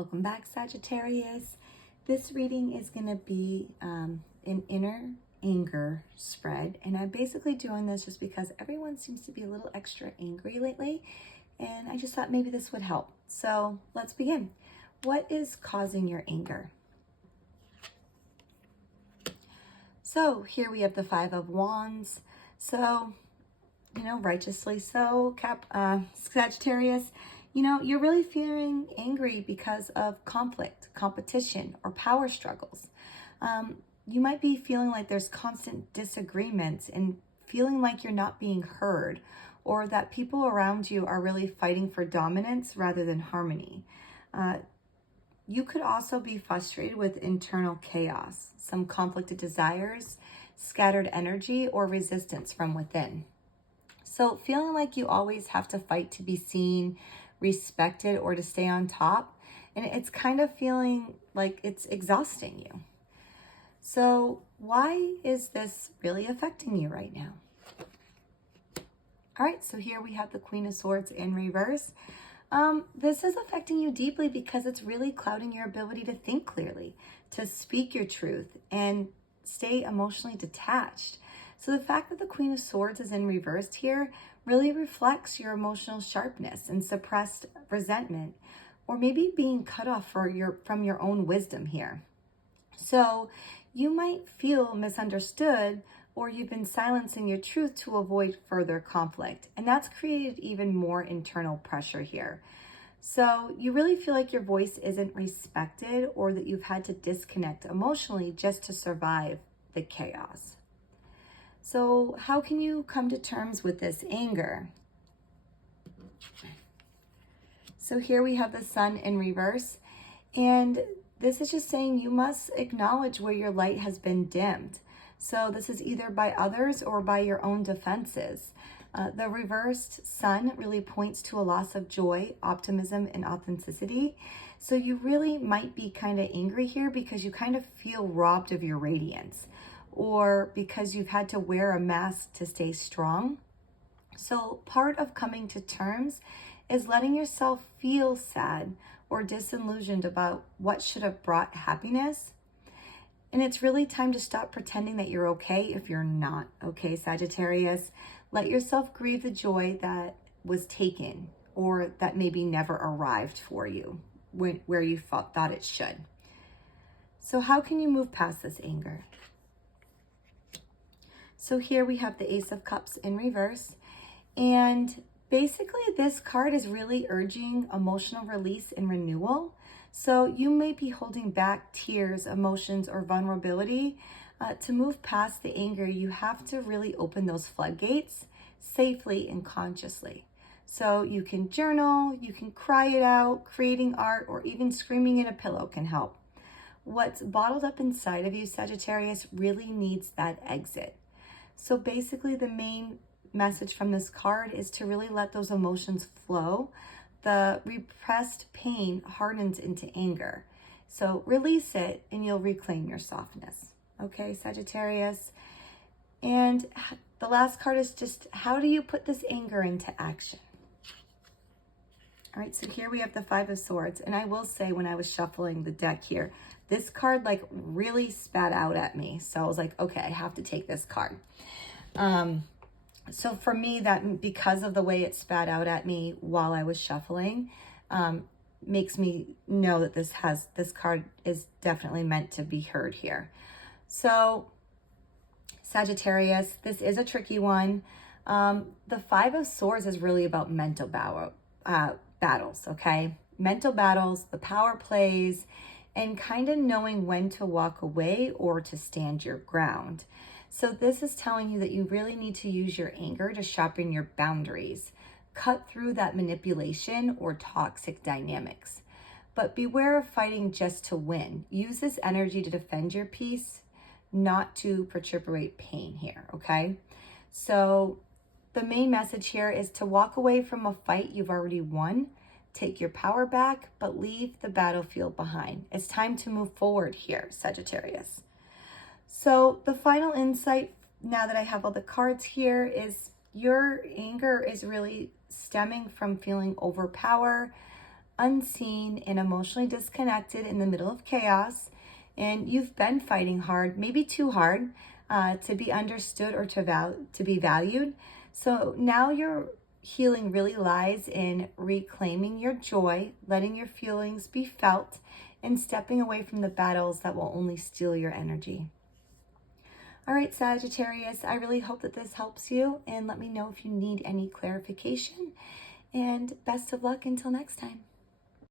Welcome back, Sagittarius. This reading is going to be an inner anger spread, and I'm basically doing this just because everyone seems to be a little extra angry lately, and I just thought maybe this would help. So let's begin. What is causing your anger? So here we have the Five of Wands. So, righteously so, Sagittarius. You're really feeling angry because of conflict, competition, or power struggles. You might be feeling like there's constant disagreements and feeling like you're not being heard, or that people around you are really fighting for dominance rather than harmony. You could also be frustrated with internal chaos, some conflicted desires, scattered energy, or resistance from within. So feeling like you always have to fight to be seen, respected, or to stay on top, and it's kind of feeling like it's exhausting you. So why is this really affecting you right now? All right, so here we have the Queen of Swords in reverse. This is affecting you deeply because it's really clouding your ability to think clearly, to speak your truth, and stay emotionally detached. So the fact that the Queen of Swords is in reversed here really reflects your emotional sharpness and suppressed resentment, or maybe being cut off from your own wisdom here. So you might feel misunderstood, or you've been silencing your truth to avoid further conflict. And that's created even more internal pressure here. So you really feel like your voice isn't respected, or that you've had to disconnect emotionally just to survive the chaos. So how can you come to terms with this anger? So here we have the Sun in reverse, and this is just saying you must acknowledge where your light has been dimmed. So this is either by others or by your own defenses. The reversed Sun really points to a loss of joy, optimism, and authenticity. So you really might be kind of angry here because you kind of feel robbed of your radiance, or because you've had to wear a mask to stay strong. So part of coming to terms is letting yourself feel sad or disillusioned about what should have brought happiness. And it's really time to stop pretending that you're okay if you're not okay, Sagittarius. Let yourself grieve the joy that was taken, or that maybe never arrived for you where you thought it should. So how can you move past this anger? So here we have the Ace of Cups in reverse, and basically this card is really urging emotional release and renewal. So you may be holding back tears, emotions, or vulnerability. To move past the anger, you have to really open those floodgates safely and consciously. So you can journal, you can cry it out, creating art, or even screaming in a pillow can help. What's bottled up inside of you, Sagittarius, really needs that exit. So basically the main message from this card is to really let those emotions flow. The repressed pain hardens into anger. So release it and you'll reclaim your softness. Okay, Sagittarius. And the last card is just, how do you put this anger into action? All right, so here we have the Five of Swords. And I will say, when I was shuffling the deck here, this card like really spat out at me. So I was like, okay, I have to take this card. So for me, that because of the way it spat out at me while I was shuffling, makes me know that this card is definitely meant to be heard here. So Sagittarius, this is a tricky one. The Five of Swords is really about mental battles, okay? Mental battles, the power plays, and kind of knowing when to walk away or to stand your ground. So this is telling you that you really need to use your anger to sharpen your boundaries, cut through that manipulation or toxic dynamics. But beware of fighting just to win. Use this energy to defend your peace, not to perpetuate pain here, okay? So the main message here is to walk away from a fight you've already won. Take your power back, but leave the battlefield behind. It's time to move forward here, Sagittarius. So the final insight, now that I have all the cards here, is your anger is really stemming from feeling overpowered, unseen and emotionally disconnected in the middle of chaos. And you've been fighting hard, maybe too hard, to be understood or to be valued. So now your healing really lies in reclaiming your joy, letting your feelings be felt, and stepping away from the battles that will only steal your energy. All right, Sagittarius, I really hope that this helps you, and let me know if you need any clarification. And best of luck until next time.